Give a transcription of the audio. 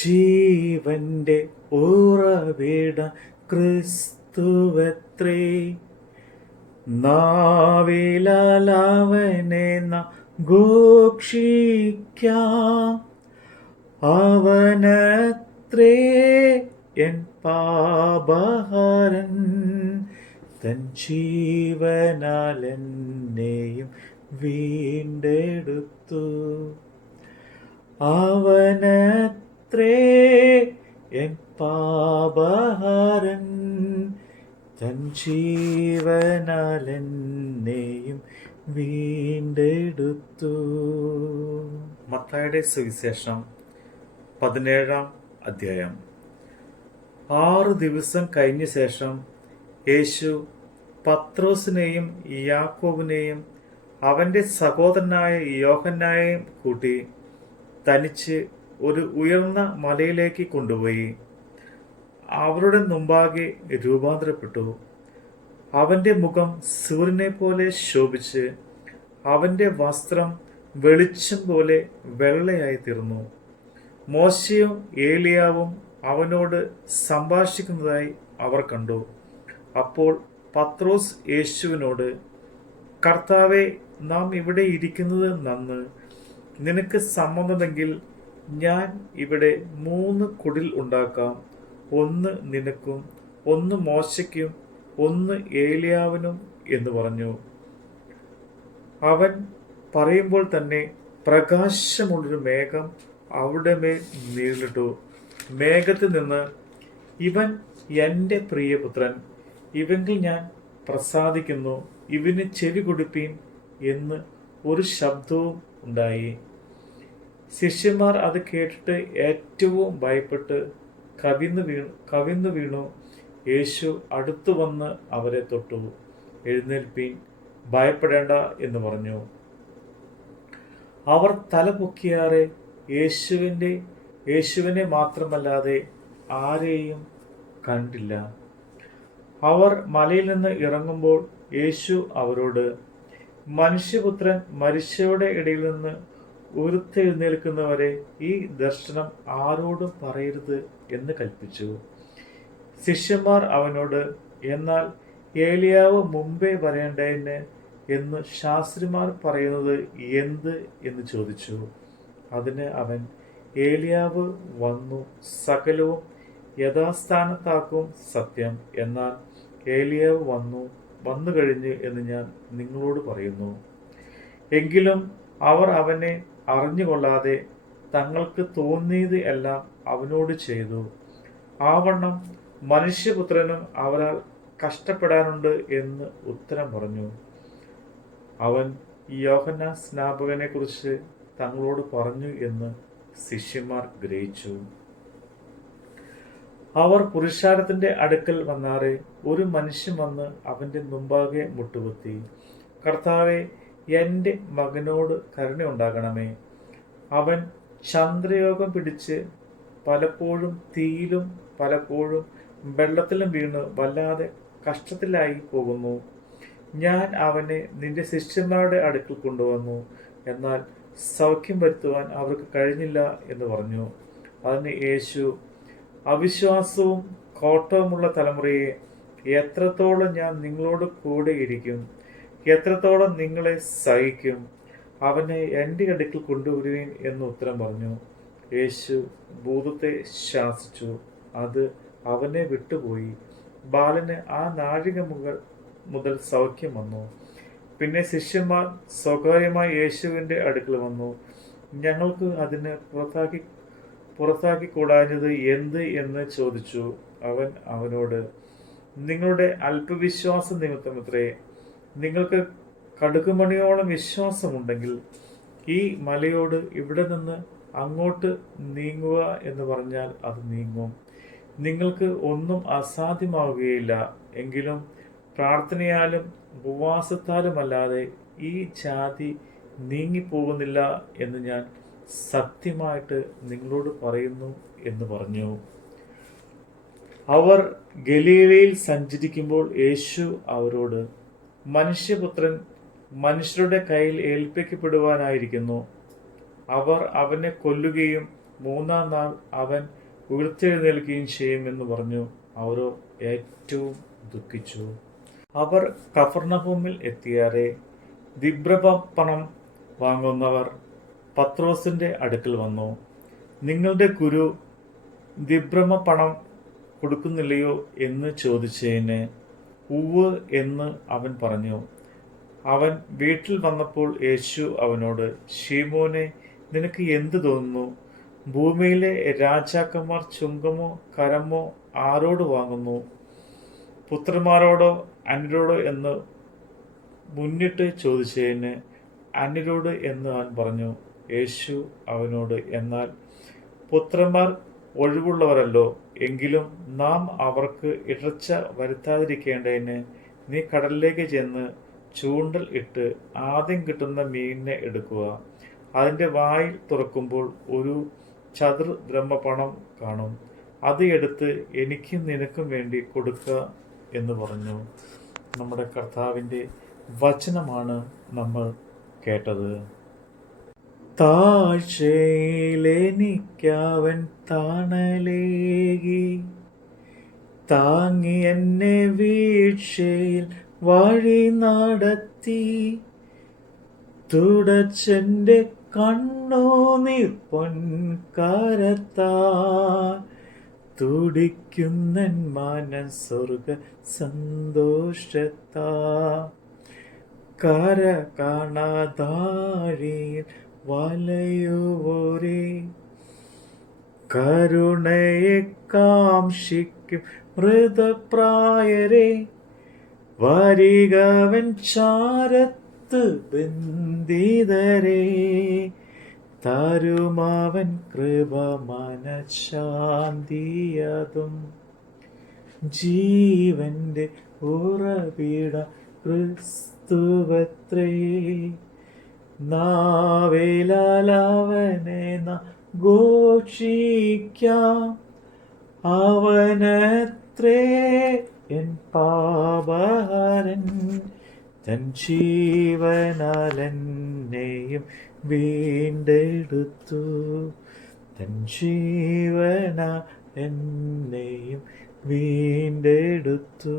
ജീവന്റെ ഉറവിട ക്രിസ്തുവത്രേ, നാവിലാലവനെ നാം ഘോഷിക്കാം. അവനത്രേ എൻ പാപഹരൻ, തൻ ജീവനാൽ എന്നെയും വീണ്ടെടുത്തു. അവനത്രേ എൻ പാപഹരൻ, തൻ ജീവനാൽ എന്നെയും വീണ്ടെടുത്തു. മത്തായിയുടെ സുവിശേഷം 17-ാം അധ്യായം. 6 ദിവസം കഴിഞ്ഞ ശേഷം യേശു പത്രോസിനെയും യാക്കോബിനെയും അവൻ്റെ സഹോദരനായ യോഹന്നായെയും കൂട്ടി തനിച്ച് ഒരു ഉയർന്ന മലയിലേക്ക് കൊണ്ടുപോയി അവരുടെ മുമ്പാകെ രൂപാന്തരപ്പെട്ടു. അവൻ്റെ മുഖം സൂര്യനെ പോലെ ശോഭിച്ച് അവൻ്റെ വസ്ത്രം വെളിച്ചം പോലെ വെള്ളയായി തീർന്നു. മോശയും ഏലിയാവും അവനോട് സംഭാഷിക്കുന്നതായി അവർ കണ്ടു. അപ്പോൾ പത്രോസ് യേശുവിനോട്, കർത്താവേ, നാം ഇവിടെ ഇരിക്കുന്നത് നന്ന്. നിനക്ക് സമ്മതമെങ്കിൽ ഞാൻ ഇവിടെ 3 കുടിൽ ഉണ്ടാക്കാം. ഒന്ന് നിനക്കും, ഒന്ന് മോശയ്ക്കും, ഒന്ന് ഏലിയാവിനും എന്ന് പറഞ്ഞു. അവൻ പറയുമ്പോൾ തന്നെ പ്രകാശമുള്ളൊരു മേഘം അവിടെ മേൽ നീളിട്ടു. മേഘത്തിൽ നിന്ന്, ഇവൻ എൻ്റെ പ്രിയപുത്രൻ, ഇവങ്കിൽ ഞാൻ പ്രസാദിക്കുന്നു, ഇവന് ചെവി കൊടുപ്പീൻ എന്ന് ഒരു ശബ്ദവും ഉണ്ടായി. ശിഷ്യന്മാർ അത് കേട്ടിട്ട് ഏറ്റവും ഭയപ്പെട്ട് കവിന്നു വീണു. യേശു അടുത്തു വന്ന് അവരെ തൊട്ടു. എഴുന്നേൽപ്പീൻ, ഭയപ്പെടേണ്ട എന്ന് പറഞ്ഞു. അവർ തല പൊക്കിയാറെ യേശുവിനെ മാത്രമല്ലാതെ ആരെയും കണ്ടില്ല. അവർ മലയിൽ നിന്ന് ഇറങ്ങുമ്പോൾ യേശു അവരോട്, മനുഷ്യപുത്രൻ മരിച്ചവരുടെ ഇടയിൽ നിന്ന് ഉയർത്തെഴുന്നേൽക്കുന്നവരെ ഈ ദർശനം ആരോടും പറയരുത് എന്ന് കൽപ്പിച്ചു. ശിഷ്യന്മാർ അവനോട്, എന്നാൽ ഏലിയാവ് മുമ്പേ വരേണ്ടതിന് എന്ന് ശാസ്ത്രിമാർ പറയുന്നത് എന്ത് എന്ന് ചോദിച്ചു. അതിന് അവൻ, ഏലിയാവ് വന്നു സകലവും യഥാസ്ഥാനത്താക്കും സത്യം. എന്നാൽ ഏലിയാവ് വന്നു കഴിഞ്ഞു എന്ന് ഞാൻ നിങ്ങളോട് പറയുന്നു. എങ്കിലും അവർ അവനെ അറിഞ്ഞുകൊള്ളാതെ തങ്ങൾക്ക് തോന്നിയത് എല്ലാം അവനോട് ചെയ്തു. ആവണ്ണം മനുഷ്യപുത്രനും അവരാൽ കഷ്ടപ്പെടാനുണ്ട് എന്ന് ഉത്തരം പറഞ്ഞു. അവൻ യോഹന്നാൻ സ്നാപകനെ കുറിച്ച് തങ്ങളോട് പറഞ്ഞു എന്ന് ശിഷ്യന്മാർ ഗ്രഹിച്ചു. അവർ പുരുഷാരത്തിന്റെ അടുക്കൽ വന്നാറെ ഒരു മനുഷ്യൻ വന്ന് അവന്റെ മുമ്പാകെ മുട്ടുകുത്തി, കർത്താവെ, എൻ്റെ മകനോട് കരുണയുണ്ടാകണമേ. അവൻ ചന്ദ്രയോഗം പിടിച്ച് പലപ്പോഴും തീയിലും പലപ്പോഴും വെള്ളത്തിലും വീണ് വല്ലാതെ കഷ്ടത്തിലായി പോകുന്നു. ഞാൻ അവനെ നിന്റെ ശിഷ്യന്മാരുടെ അടുക്കൽ കൊണ്ടുവന്നു, എന്നാൽ സൗഖ്യം വരുത്തുവാൻ അവർക്ക് കഴിഞ്ഞില്ല എന്ന് പറഞ്ഞു. അതിന് യേശു, അവിശ്വാസവും കോട്ടവുമുള്ള തലമുറയെ, എത്രത്തോളം ഞാൻ നിങ്ങളോട് കൂടെ ഇരിക്കും, എത്രത്തോളം നിങ്ങളെ സഹിക്കും, അവനെ എൻ്റെ അടുക്കൽ കൊണ്ടുവരുവീൻ എന്ന് ഉത്തരം പറഞ്ഞു. യേശു ഭൂതത്തെ ശാസിച്ചു, അത് അവനെ വിട്ടുപോയി. ബാലന് ആ നാഴിക മുതൽ സൗഖ്യം വന്നു. പിന്നെ ശിഷ്യന്മാർ സ്വകാര്യമായി യേശുവിൻ്റെ അടുക്കൽ വന്നു. ഞങ്ങൾക്ക് അതിന് പുറത്താക്കി കൂടാഞ്ഞത് എന്ത് എന്ന് ചോദിച്ചു. അവൻ അവനോട്, നിങ്ങളുടെ അല്പവിശ്വാസ നിമിത്തമത്രേ. നിങ്ങൾക്ക് കടുകുമണിയോളം വിശ്വാസമുണ്ടെങ്കിൽ ഈ മലയോട് ഇവിടെ നിന്ന് അങ്ങോട്ട് നീങ്ങുക എന്ന് പറഞ്ഞാൽ അത് നീങ്ങും. നിങ്ങൾക്ക് ഒന്നും അസാധ്യമാവുകയില്ല. എങ്കിലും പ്രാർത്ഥനയാലും ഉപവാസത്താലുമല്ലാതെ ഈ ജാതി നീങ്ങിപ്പോകുന്നില്ല എന്ന് ഞാൻ സത്യമായിട്ട് നിങ്ങളോട് പറയുന്നു എന്ന് പറഞ്ഞു. അവർ ഗലീലയിൽ സഞ്ചരിക്കുമ്പോൾ യേശു അവരോട്, മനുഷ്യപുത്രൻ മനുഷ്യരുടെ കയ്യിൽ ഏൽപ്പിക്കപ്പെടുവാനായിരിക്കുന്നു. അവർ അവനെ കൊല്ലുകയും മൂന്നാം നാൾ അവൻ ഉയർത്തെഴുന്നേൽക്കുകയും ചെയ്യുമെന്ന് പറഞ്ഞു. അവരോ ഏറ്റവും ദുഃഖിച്ചു. അവർ കഫർന്നഹൂമിൽ എത്തിയാറെ ദിബ്രപണം വാങ്ങുന്നവർ പത്രോസിന്റെ അടുക്കൽ വന്നു. നിങ്ങളുടെ ഗുരു ദിബ്രമപണം കൊടുക്കുന്നില്ലയോ എന്ന് ചോദിച്ചതിന് ഉവ്വ് എന്ന് അവൻ പറഞ്ഞു. അവൻ വീട്ടിൽ വന്നപ്പോൾ യേശു അവനോട്, ശീമോനെ, നിനക്ക് എന്ത് തോന്നുന്നു? ഭൂമിയിലെ രാജാക്കന്മാർ ചുങ്കമോ കരമോ ആരോട് വാങ്ങുന്നു? പുത്രന്മാരോടോ അന്യരോടോ എന്ന് മുന്നിട്ട് ചോദിച്ചതിന് അന്യരോട് എന്ന് അവൻ പറഞ്ഞു. യേശു അവനോട്, എന്നാൽ പുത്രന്മാർ ഒഴിവുള്ളവരല്ലോ. എങ്കിലും നാം അവർക്ക് ഇടർച്ച വരുത്താതിരിക്കേണ്ടതിന് നീ കടലിലേക്ക് ചെന്ന് ചൂണ്ടൽ ഇട്ട് ആദ്യം കിട്ടുന്ന മീനിനെ എടുക്കുക. അതിൻ്റെ വായിൽ തുറക്കുമ്പോൾ ഒരു ചതുർദ്രഹ്മപണം കാണും. അത് എടുത്ത് എനിക്കും നിനക്കും വേണ്ടി കൊടുക്കുക എന്ന് പറഞ്ഞു. നമ്മുടെ കർത്താവിൻ്റെ വചനമാണ് നമ്മൾ കേട്ടത്. താഴ്ചയിലെനിക്കവൻ തണലേകി, താങ്ങി എന്നെ വീഴ്ചയിൽ വഴി നടത്തി, തുടച്ചെന്റെ കണ്ണുനീർ പൊൻകരത്താൽ, തുടിക്കുന്നൻ മനസ്സുർഗ സന്തോഷത്താൽ, കര കാണാതാഴിയിൽ വലയുവോരേ, കരുണയെ കാംക്ഷിക്കും മൃതപ്രായരെ, വരികവൻ ചാരത്ത് ബന്ധിതരെ, തരുമവൻ കൃപ മനഃശാന്തിയതും, ജീവന്റെ ഉറവിട ക്രിസ്തുവത്രേ, നാവിലാലവനെ ഘോഷിക്കാം, അവനത്രേ എൻ പാപഹരൻ, തൻ ജീവനാലെന്നെയും വീണ്ടെടുത്തു, തൻ ജീവനാൽ എന്നെയും വീണ്ടെടുത്തു.